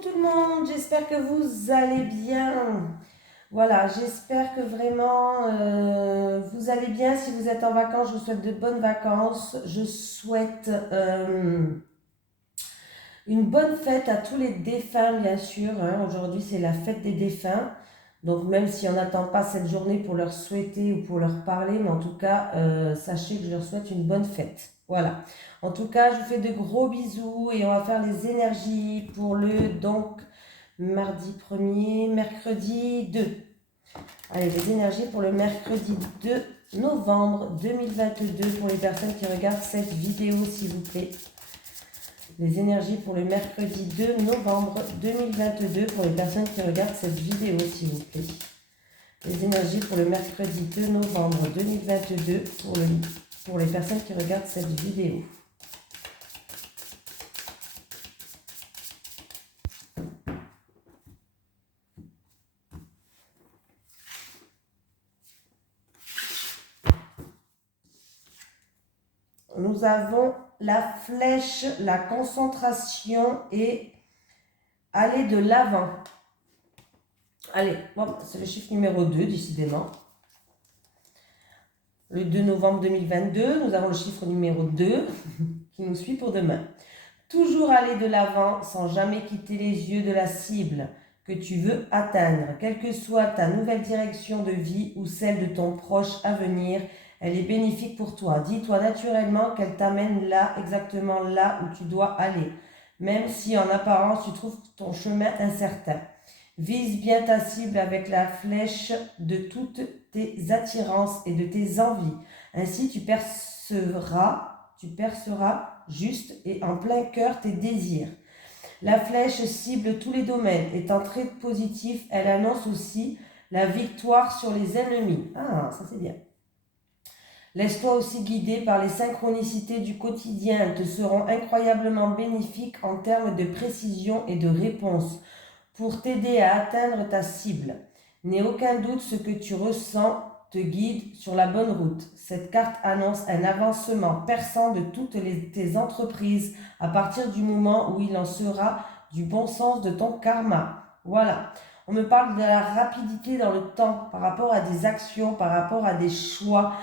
tout le monde, j'espère que vous allez bien. Voilà, j'espère que vraiment vous allez bien. Si vous êtes en vacances, je vous souhaite de bonnes vacances. Je souhaite une bonne fête à tous les défunts, bien sûr, hein. Aujourd'hui, c'est la fête des défunts. Donc, même si on n'attend pas cette journée pour leur souhaiter ou pour leur parler, mais en tout cas, sachez que je leur souhaite une bonne fête. Voilà. En tout cas, je vous fais de gros bisous et on va faire les énergies pour le mardi 1er, mercredi 2. Allez, les énergies pour le mercredi 2 novembre 2022 pour les personnes qui regardent cette vidéo, s'il vous plaît. Les énergies pour le mercredi 2 novembre 2022 pour les personnes qui regardent cette vidéo, s'il vous plaît. Les énergies pour le mercredi 2 novembre 2022 pour les personnes qui regardent cette vidéo. Nous avons la flèche, la concentration et aller de l'avant. Allez, bon, c'est le chiffre numéro 2, décidément. Le 2 novembre 2022, nous avons le chiffre numéro 2 qui nous suit pour demain. Toujours aller de l'avant sans jamais quitter les yeux de la cible que tu veux atteindre. Quelle que soit ta nouvelle direction de vie ou celle de ton proche à venir, elle est bénéfique pour toi. Dis-toi naturellement qu'elle t'amène là, exactement là où tu dois aller, même si en apparence tu trouves ton chemin incertain. Vise bien ta cible avec la flèche de toutes tes attirances et de tes envies. Ainsi tu perceras juste et en plein cœur tes désirs. La flèche cible tous les domaines. Étant très positif, elle annonce aussi la victoire sur les ennemis. Ah, ça c'est bien. Laisse-toi aussi guider par les synchronicités du quotidien. Elles te seront incroyablement bénéfiques en termes de précision et de réponse pour t'aider à atteindre ta cible. N'aie aucun doute, ce que tu ressens te guide sur la bonne route. Cette carte annonce un avancement perçant de toutes tes entreprises à partir du moment où il en sera du bon sens de ton karma. Voilà. On me parle de la rapidité dans le temps par rapport à des actions, par rapport à des choix.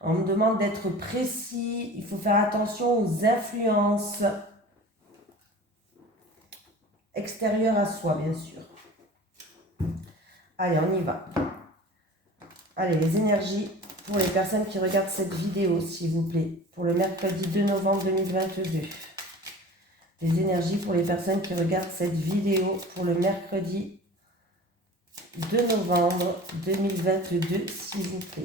On me demande d'être précis. Il faut faire attention aux influences extérieures à soi, bien sûr. Allez, on y va. Allez, les énergies pour les personnes qui regardent cette vidéo, s'il vous plaît, pour le mercredi 2 novembre 2022. Les énergies pour les personnes qui regardent cette vidéo pour le mercredi 2 novembre 2022, s'il vous plaît.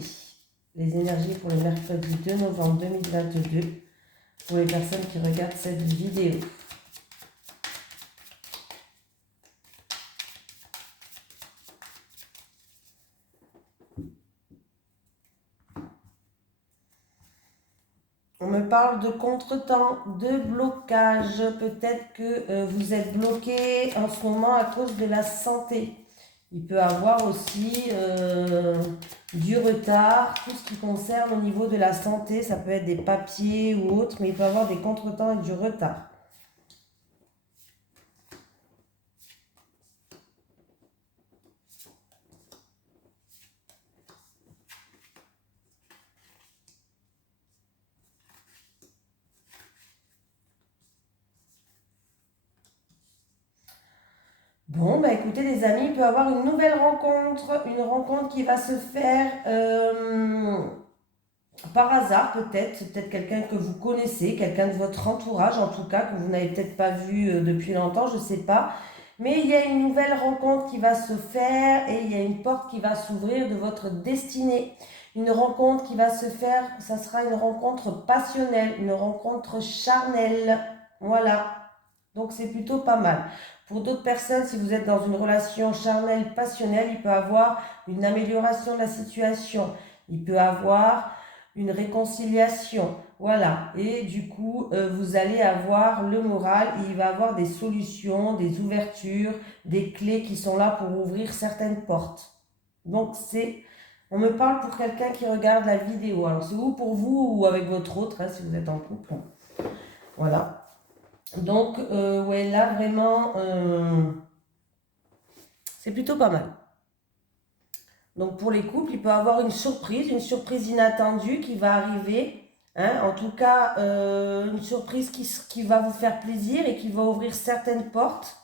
Les énergies pour le mercredi 2 novembre 2022 pour les personnes qui regardent cette vidéo. On me parle de contretemps, de blocage. Peut-être que vous êtes bloqué en ce moment à cause de la santé. Il peut y avoir aussi du retard, tout ce qui concerne au niveau de la santé. Ça peut être des papiers ou autre, mais il peut y avoir des contretemps et du retard. Bon, bah écoutez les amis, il peut y avoir une nouvelle rencontre, une rencontre qui va se faire par hasard peut-être. C'est peut-être quelqu'un que vous connaissez, quelqu'un de votre entourage en tout cas, que vous n'avez peut-être pas vu depuis longtemps, je ne sais pas. Mais il y a une nouvelle rencontre qui va se faire et il y a une porte qui va s'ouvrir de votre destinée. Une rencontre qui va se faire, ça sera une rencontre passionnelle, une rencontre charnelle. Voilà. Donc c'est plutôt pas mal. Pour d'autres personnes, si vous êtes dans une relation charnelle, passionnelle, il peut y avoir une amélioration de la situation. Il peut y avoir une réconciliation. Voilà. Et du coup, vous allez avoir le moral. Il va y avoir des solutions, des ouvertures, des clés qui sont là pour ouvrir certaines portes. Donc on me parle pour quelqu'un qui regarde la vidéo. Alors c'est ou pour vous ou avec votre autre, hein, si vous êtes en couple. Voilà. Donc, ouais, là, vraiment, c'est plutôt pas mal. Donc, pour les couples, il peut y avoir une surprise inattendue qui va arriver. Hein. En tout cas, une surprise qui va vous faire plaisir et qui va ouvrir certaines portes.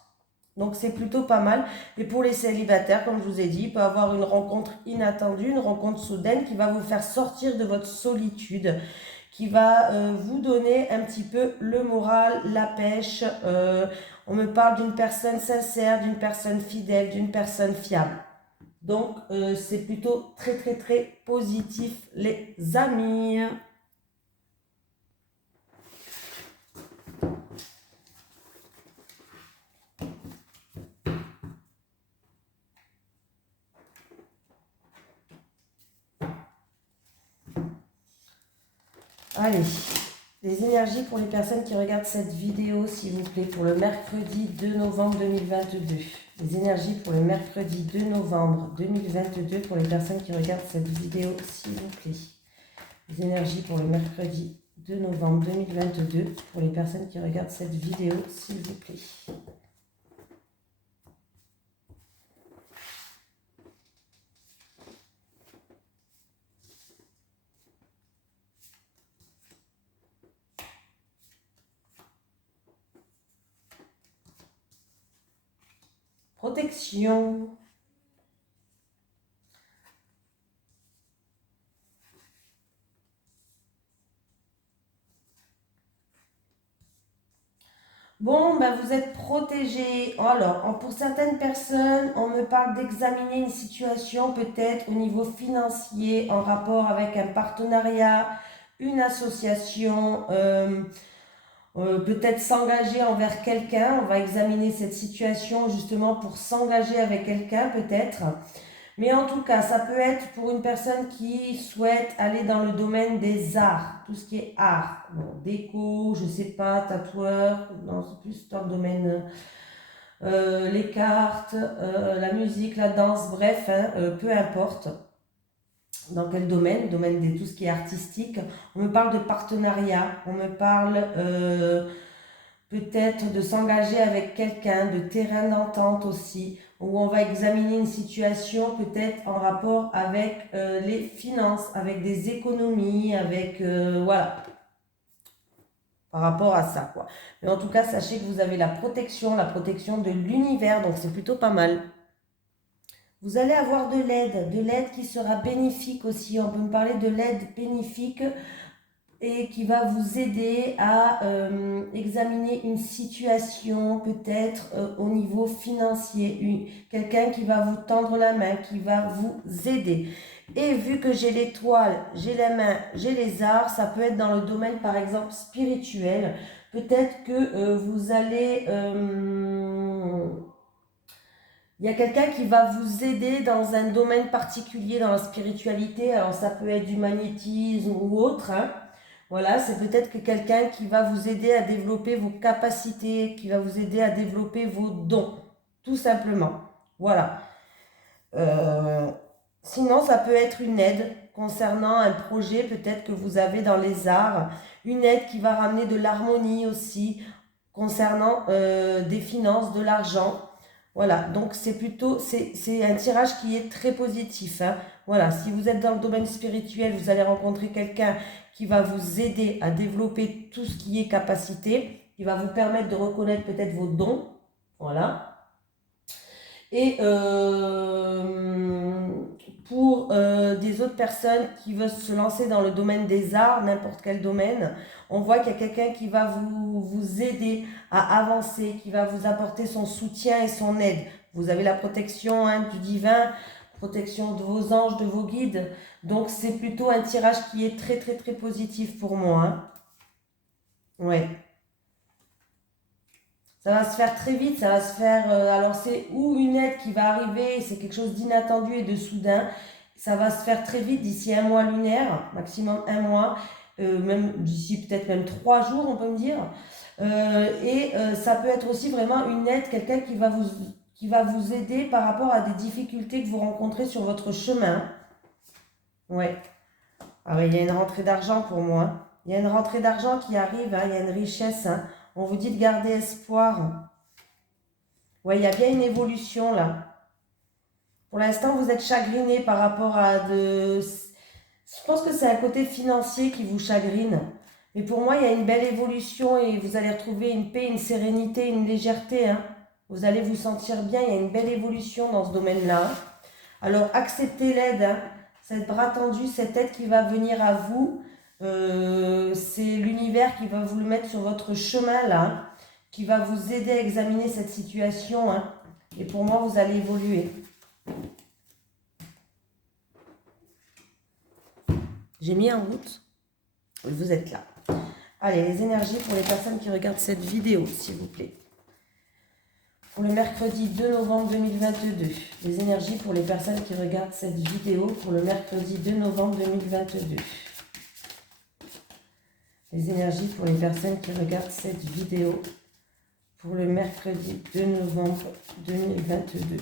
Donc, c'est plutôt pas mal. Et pour les célibataires, comme je vous ai dit, il peut y avoir une rencontre inattendue, une rencontre soudaine qui va vous faire sortir de votre solitude, qui va vous donner un petit peu le moral, la pêche. On me parle d'une personne sincère, d'une personne fidèle, d'une personne fiable. Donc, c'est plutôt très, très, très positif, les amis. Allez, les énergies pour les personnes qui regardent cette vidéo, s'il vous plaît, pour le mercredi 2 novembre 2022. Les énergies pour le mercredi 2 novembre 2022 pour les personnes qui regardent cette vidéo, s'il vous plaît. Les énergies pour le mercredi 2 novembre 2022 pour les personnes qui regardent cette vidéo, s'il vous plaît. Protection. Bon, ben vous êtes protégé. Alors, pour certaines personnes, on me parle d'examiner une situation peut-être au niveau financier en rapport avec un partenariat, une association, peut-être s'engager envers quelqu'un. On va examiner cette situation justement pour s'engager avec quelqu'un peut-être. Mais en tout cas, ça peut être pour une personne qui souhaite aller dans le domaine des arts, tout ce qui est art, bon, déco, je sais pas, tatoueur, non, c'est plus dans le domaine, les cartes, la musique, la danse, bref, hein, peu importe dans quel domaine, domaine de tout ce qui est artistique. On me parle de partenariat, on me parle peut-être de s'engager avec quelqu'un, de terrain d'entente aussi, où on va examiner une situation peut-être en rapport avec les finances, avec des économies, avec voilà, par rapport à ça quoi. Mais en tout cas, sachez que vous avez la protection de l'univers, donc c'est plutôt pas mal. Vous allez avoir de l'aide qui sera bénéfique aussi. On peut me parler de l'aide bénéfique et qui va vous aider à examiner une situation peut-être au niveau financier, quelqu'un qui va vous tendre la main, qui va vous aider. Et vu que j'ai l'étoile, j'ai la main, j'ai les arts, ça peut être dans le domaine par exemple spirituel. Peut-être que vous allez... il y a quelqu'un qui va vous aider dans un domaine particulier dans la spiritualité. Alors ça peut être du magnétisme ou autre, hein. Voilà, c'est peut-être que quelqu'un qui va vous aider à développer vos capacités, qui va vous aider à développer vos dons, tout simplement. Voilà. Euh, Sinon, ça peut être une aide concernant un projet peut-être que vous avez dans les arts, une aide qui va ramener de l'harmonie aussi concernant des finances, de l'argent. Voilà, donc c'est un tirage qui est très positif, hein. Voilà, si vous êtes dans le domaine spirituel, vous allez rencontrer quelqu'un qui va vous aider à développer tout ce qui est capacité, qui va vous permettre de reconnaître peut-être vos dons. Voilà. Et pour des autres personnes qui veulent se lancer dans le domaine des arts, n'importe quel domaine, on voit qu'il y a quelqu'un qui va vous aider à avancer, qui va vous apporter son soutien et son aide. Vous avez la protection hein, du divin, protection de vos anges, de vos guides. Donc c'est plutôt un tirage qui est très très très positif pour moi. Hein. Ouais. Ça va se faire très vite, ça va se faire... alors c'est ou une aide qui va arriver, c'est quelque chose d'inattendu et de soudain. Ça va se faire très vite d'ici un mois lunaire, maximum un mois, même d'ici peut-être même 3 jours, on peut me dire. Ça peut être aussi vraiment une aide, quelqu'un qui va vous aider par rapport à des difficultés que vous rencontrez sur votre chemin. Ouais. Ah ouais, il y a une rentrée d'argent pour moi. Il y a une rentrée d'argent qui arrive, hein, il y a une richesse. Hein. On vous dit de garder espoir. Ouais, il y a bien une évolution là. Pour l'instant, vous êtes chagriné par rapport à de... Je pense que c'est un côté financier qui vous chagrine. Mais pour moi, il y a une belle évolution et vous allez retrouver une paix, une sérénité, une légèreté. Hein. Vous allez vous sentir bien. Il y a une belle évolution dans ce domaine-là. Alors, acceptez l'aide. Hein. Cette bras tendu, cette aide qui va venir à vous, c'est l'univers qui va vous le mettre sur votre chemin là, qui va vous aider à examiner cette situation. Hein. Et pour moi, vous allez évoluer. J'ai mis en route. Vous êtes là. Allez, les énergies pour les personnes qui regardent cette vidéo, s'il vous plaît. Pour le mercredi 2 novembre 2022. Les énergies pour les personnes qui regardent cette vidéo pour le mercredi 2 novembre 2022. Les énergies pour les personnes qui regardent cette vidéo pour le mercredi 2 novembre 2022.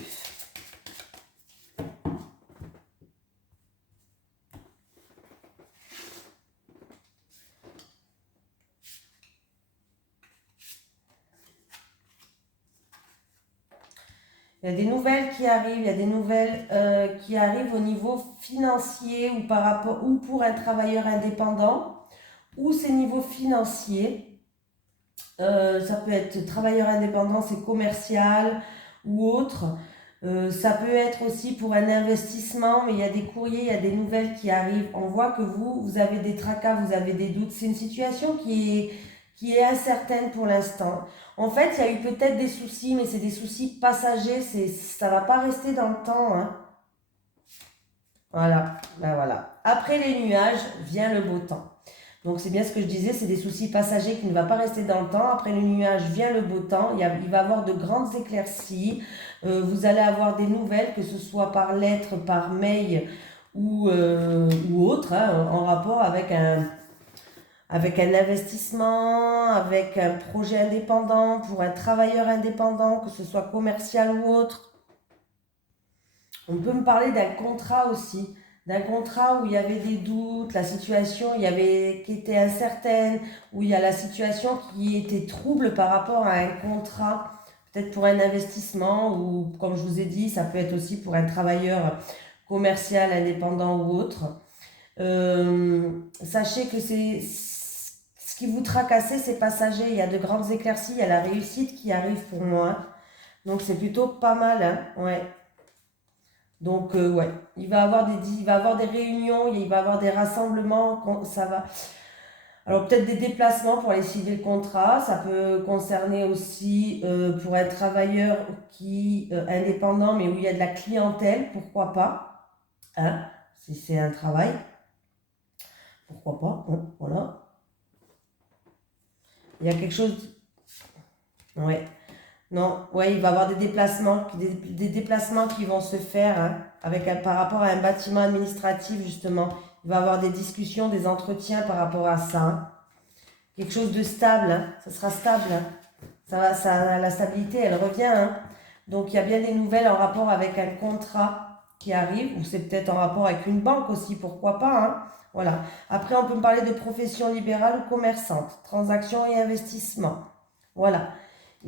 Il y a des nouvelles qui arrivent, il y a des nouvelles qui arrivent au niveau financier ou par rapport ou pour un travailleur indépendant ou c'est niveau financier. Ça peut être travailleur indépendant, c'est commercial ou autre. Ça peut être aussi pour un investissement, mais il y a des courriers, il y a des nouvelles qui arrivent. On voit que vous avez des tracas, vous avez des doutes. C'est une situation qui est incertaine pour l'instant. En fait, il y a eu peut-être des soucis, mais c'est des soucis passagers. Ça ne va pas rester dans le temps. Hein. Voilà, ben voilà. Après les nuages, vient le beau temps. Donc, c'est bien ce que je disais, c'est des soucis passagers qui ne vont pas rester dans le temps. Après le nuage vient le beau temps. Il va y avoir de grandes éclaircies. Vous allez avoir des nouvelles, que ce soit par lettre, par mail ou autre, hein, en rapport avec un investissement, avec un projet indépendant, pour un travailleur indépendant, que ce soit commercial ou autre. On peut me parler d'un contrat aussi, d'un contrat où il y avait des doutes, la situation qui était incertaine, où il y a la situation qui était trouble par rapport à un contrat, peut-être pour un investissement ou, comme je vous ai dit, ça peut être aussi pour un travailleur commercial, indépendant ou autre. Sachez que ce qui vous tracassez, c'est passager. Il y a de grandes éclaircies, il y a la réussite qui arrive pour moi. Donc c'est plutôt pas mal, hein, ouais. Donc ouais, il va y avoir des réunions, il va y avoir des rassemblements, ça va. Alors peut-être des déplacements pour aller signer le contrat, ça peut concerner aussi pour un travailleur qui indépendant, mais où il y a de la clientèle, pourquoi pas, hein, si c'est un travail, pourquoi pas, hein, voilà. Il y a quelque chose, ouais. Non, ouais, il va y avoir des déplacements qui vont se faire hein, par rapport à un bâtiment administratif, justement. Il va y avoir des discussions, des entretiens par rapport à ça. Hein. Quelque chose de stable, hein, ça sera stable. Hein. La stabilité, elle revient. Hein. Donc, il y a bien des nouvelles en rapport avec un contrat qui arrive, ou c'est peut-être en rapport avec une banque aussi, pourquoi pas. Hein. Voilà. Après, on peut me parler de profession libérale ou commerçante, transactions et investissements. Voilà.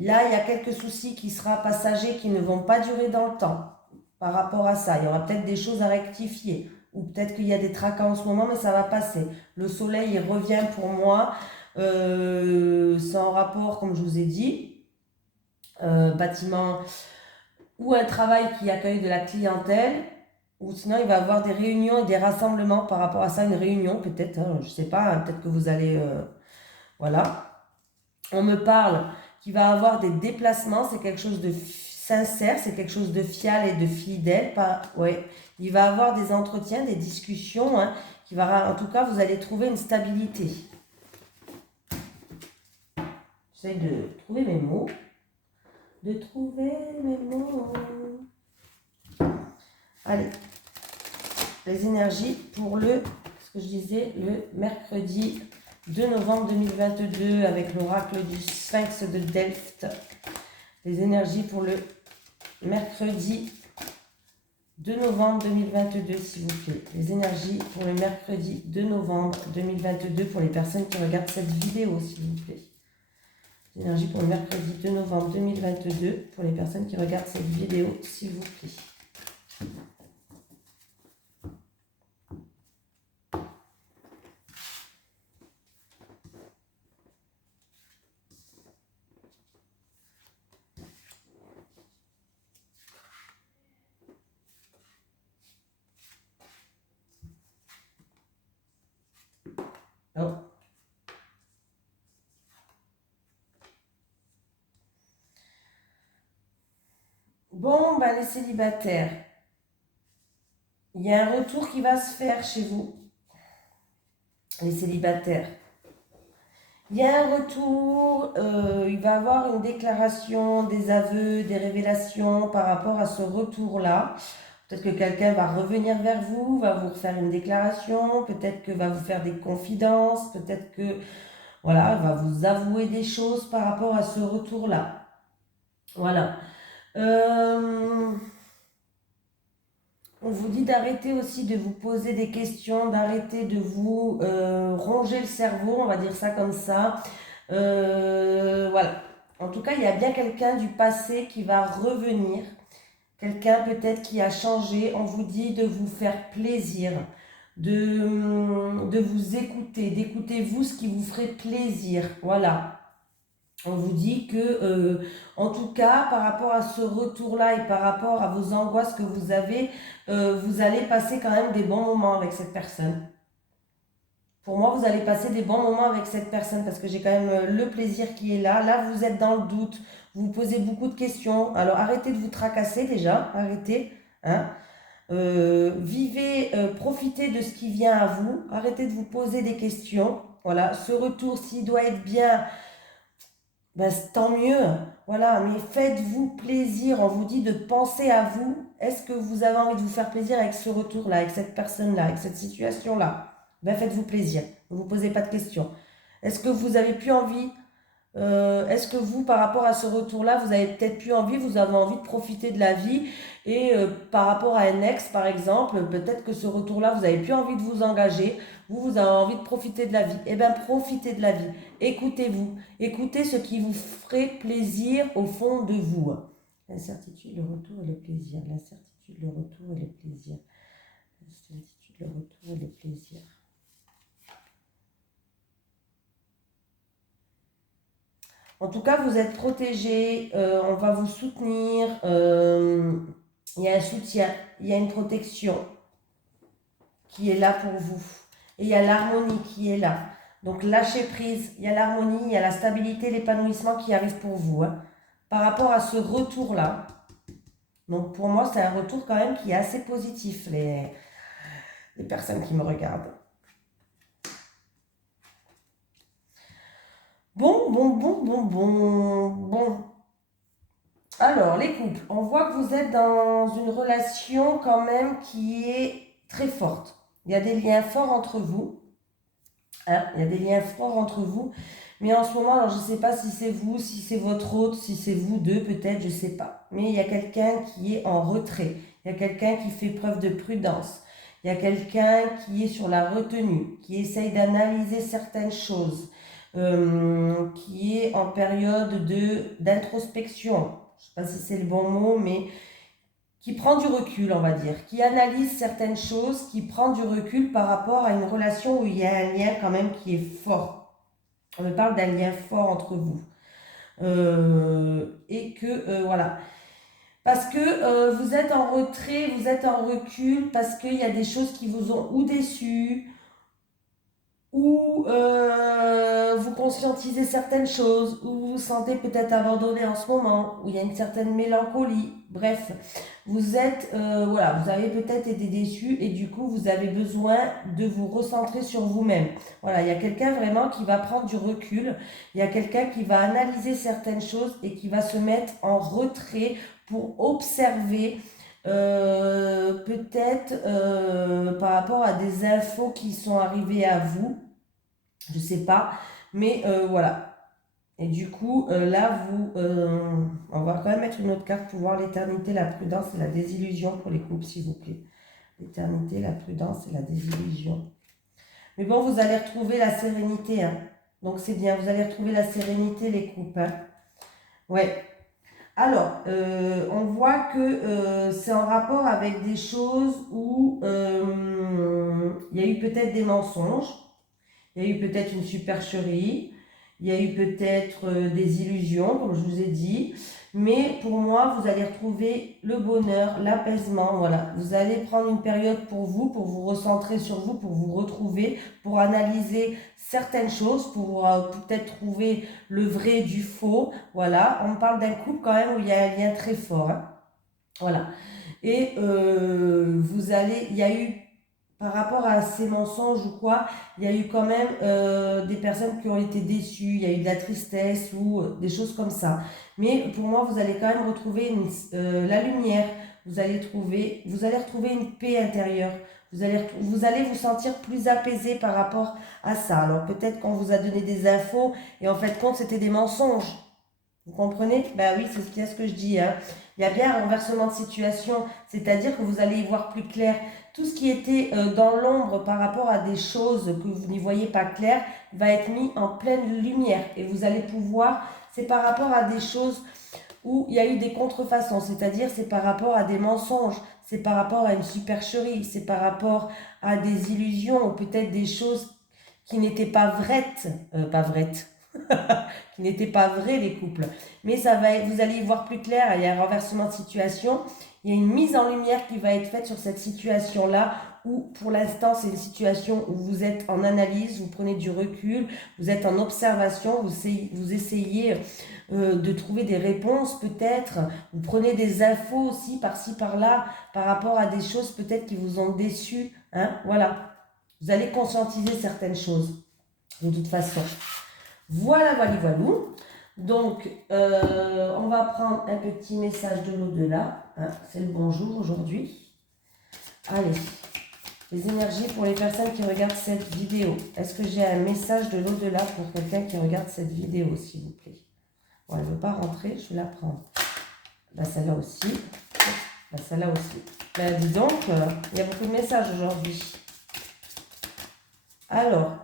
Là, il y a quelques soucis qui seront passagers, qui ne vont pas durer dans le temps par rapport à ça. Il y aura peut-être des choses à rectifier ou peut-être qu'il y a des tracas en ce moment, mais ça va passer. Le soleil, il revient pour moi. C'est en rapport, comme je vous ai dit, bâtiment ou un travail qui accueille de la clientèle. Ou sinon, il va y avoir des réunions et des rassemblements par rapport à ça. Une réunion peut-être, hein, je ne sais pas, hein, peut-être que vous allez... voilà. On me parle qu'il va avoir des déplacements, c'est quelque chose de sincère, c'est quelque chose de fiable et de fidèle. Ouais. Il va avoir des entretiens, des discussions, hein, en tout cas, vous allez trouver une stabilité. J'essaie de trouver mes mots. Allez, les énergies pour ce que je disais, le mercredi 2 novembre 2022 avec l'oracle du Sphinx de Delft. Les énergies pour le mercredi 2 novembre 2022, s'il vous plaît. Les énergies pour le mercredi 2 novembre 2022 pour les personnes qui regardent cette vidéo, s'il vous plaît. Énergie pour le mercredi 2 novembre 2022 pour les personnes qui regardent cette vidéo, s'il vous plaît. Oh. Bon, les célibataires, il y a un retour qui va se faire chez vous, les célibataires. Il y a un retour, il va y avoir une déclaration, des aveux, des révélations par rapport à ce retour-là. Peut-être que quelqu'un va revenir vers vous, va vous faire une déclaration, peut-être que va vous faire des confidences, peut-être que, voilà, va vous avouer des choses par rapport à ce retour-là. Voilà. On vous dit d'arrêter aussi de vous poser des questions, d'arrêter de vous ronger le cerveau, on va dire ça comme ça. Voilà. En tout cas, il y a bien quelqu'un du passé qui va revenir. Quelqu'un peut-être qui a changé. On vous dit de vous faire plaisir, de vous écouter, d'écouter vous ce qui vous ferait plaisir. Voilà. On vous dit que, en tout cas, par rapport à ce retour-là et par rapport à vos angoisses que vous avez, vous allez passer quand même des bons moments avec cette personne. Pour moi, vous allez passer des bons moments avec cette personne parce que j'ai quand même le plaisir qui est là. Là, vous êtes dans le doute, vous vous posez beaucoup de questions. Alors, arrêtez de vous tracasser déjà, arrêtez. Hein. Vivez, profitez de ce qui vient à vous. Arrêtez de vous poser des questions. Voilà, ce retour, s'il doit être bien, tant mieux, voilà, mais faites-vous plaisir, on vous dit de penser à vous. Est-ce que vous avez envie de vous faire plaisir avec ce retour-là, avec cette personne-là, avec cette situation-là? Faites-vous plaisir, ne vous posez pas de questions. Est-ce que vous avez plus envie, est-ce que vous, par rapport à ce retour-là, vous avez peut-être plus envie, vous avez envie de profiter de la vie et par rapport à un ex, par exemple, peut-être que ce retour-là, vous n'avez plus envie de vous engager, vous avez envie de profiter de la vie. Eh bien, profitez de la vie. Écoutez-vous. Écoutez ce qui vous ferait plaisir au fond de vous. L'incertitude, le retour et le plaisir. L'incertitude, le retour et le plaisir. L'incertitude, le retour et le plaisir. En tout cas, vous êtes protégés, on va vous soutenir, il y a un soutien, il y a une protection qui est là pour vous. Et il y a l'harmonie qui est là. Donc lâchez prise, il y a l'harmonie, il y a la stabilité, l'épanouissement qui arrive pour vous. Hein. Par rapport à ce retour-là, donc pour moi c'est un retour quand même qui est assez positif, les personnes qui me regardent. Bon. Alors, les couples, on voit que vous êtes dans une relation quand même qui est très forte. Il y a des liens forts entre vous. Hein, il y a des liens forts entre vous. Mais en ce moment, alors je ne sais pas si c'est vous, si c'est votre autre, si c'est vous deux peut-être, je ne sais pas. Mais il y a quelqu'un qui est en retrait. Il y a quelqu'un qui fait preuve de prudence. Il y a quelqu'un qui est sur la retenue, qui essaye d'analyser certaines choses, qui est en période d'introspection. Je ne sais pas si c'est le bon mot, mais qui prend du recul, on va dire, qui analyse certaines choses, qui prend du recul par rapport à une relation où il y a un lien quand même qui est fort. On me parle d'un lien fort entre vous. Et que, voilà. Parce que vous êtes en retrait, vous êtes en recul, parce qu'il y a des choses qui vous ont ou déçu, ou vous conscientisez certaines choses, ou vous vous sentez peut-être abandonné en ce moment, où il y a une certaine mélancolie. Bref, vous êtes, voilà, vous avez peut-être été déçu et du coup, vous avez besoin de vous recentrer sur vous-même. Voilà, il y a quelqu'un vraiment qui va prendre du recul, il y a quelqu'un qui va analyser certaines choses et qui va se mettre en retrait pour observer peut-être par rapport à des infos qui sont arrivées à vous, je sais pas, mais voilà. Et du coup, là, on va quand même mettre une autre carte pour voir l'éternité, la prudence et la désillusion pour les couples, s'il vous plaît. L'éternité, la prudence et la désillusion. Mais bon, vous allez retrouver la sérénité. Hein. Donc c'est bien, vous allez retrouver la sérénité, les couples. Hein. Ouais. Alors, on voit que c'est en rapport avec des choses où il y a eu peut-être des mensonges, il y a eu peut-être une supercherie, il y a eu peut-être des illusions, comme je vous ai dit. Mais pour moi, vous allez retrouver le bonheur, l'apaisement. Voilà. Vous allez prendre une période pour vous recentrer sur vous, pour vous retrouver, pour analyser certaines choses, pour peut-être trouver le vrai du faux. Voilà. On parle d'un couple quand même où il y a un lien très fort. Hein. Voilà. Et il y a eu par rapport à ces mensonges ou quoi, il y a eu quand même des personnes qui ont été déçues, il y a eu de la tristesse ou des choses comme ça. Mais pour moi, vous allez quand même retrouver la lumière, vous allez retrouver une paix intérieure, vous allez vous sentir plus apaisé par rapport à ça. Alors peut-être qu'on vous a donné des infos et en fait compte c'était des mensonges. Vous comprenez? Ben oui, c'est ce que je dis. Hein. Il y a bien un renversement de situation, c'est-à-dire que vous allez y voir plus clair. Tout ce qui était dans l'ombre par rapport à des choses que vous n'y voyez pas clair va être mis en pleine lumière et vous allez pouvoir, c'est par rapport à des choses où il y a eu des contrefaçons, c'est-à-dire c'est par rapport à des mensonges, c'est par rapport à une supercherie, c'est par rapport à des illusions ou peut-être des choses qui n'étaient pas vraies, qui n'étaient pas vraies les couples. Mais vous allez y voir plus clair, il y a un renversement de situation, il y a une mise en lumière qui va être faite sur cette situation-là, où pour l'instant c'est une situation où vous êtes en analyse, vous prenez du recul, vous êtes en observation, vous essayez de trouver des réponses peut-être, vous prenez des infos aussi par-ci par-là, par rapport à des choses peut-être qui vous ont déçu, hein, voilà. Vous allez conscientiser certaines choses, de toute façon. Voilà, voilà, voilà. Donc, on va prendre un petit message de l'au-delà. Hein, c'est le bonjour aujourd'hui. Allez, les énergies pour les personnes qui regardent cette vidéo. Est-ce que j'ai un message de l'au-delà pour quelqu'un qui regarde cette vidéo, s'il vous plaît? Bon, elle ne veut pas rentrer, je vais la prendre. Bah, celle-là aussi. Bah, celle-là aussi. Bah, dis donc, il y a beaucoup de messages aujourd'hui. Alors,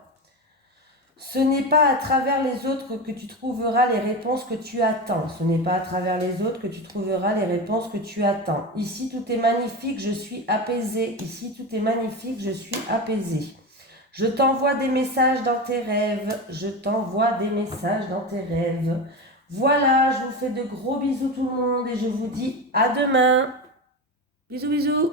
ce n'est pas à travers les autres que tu trouveras les réponses que tu attends. Ce n'est pas à travers les autres que tu trouveras les réponses que tu attends. Ici, tout est magnifique, je suis apaisée. Ici, tout est magnifique, je suis apaisée. Je t'envoie des messages dans tes rêves. Je t'envoie des messages dans tes rêves. Voilà, je vous fais de gros bisous tout le monde et je vous dis à demain. Bisous, bisous.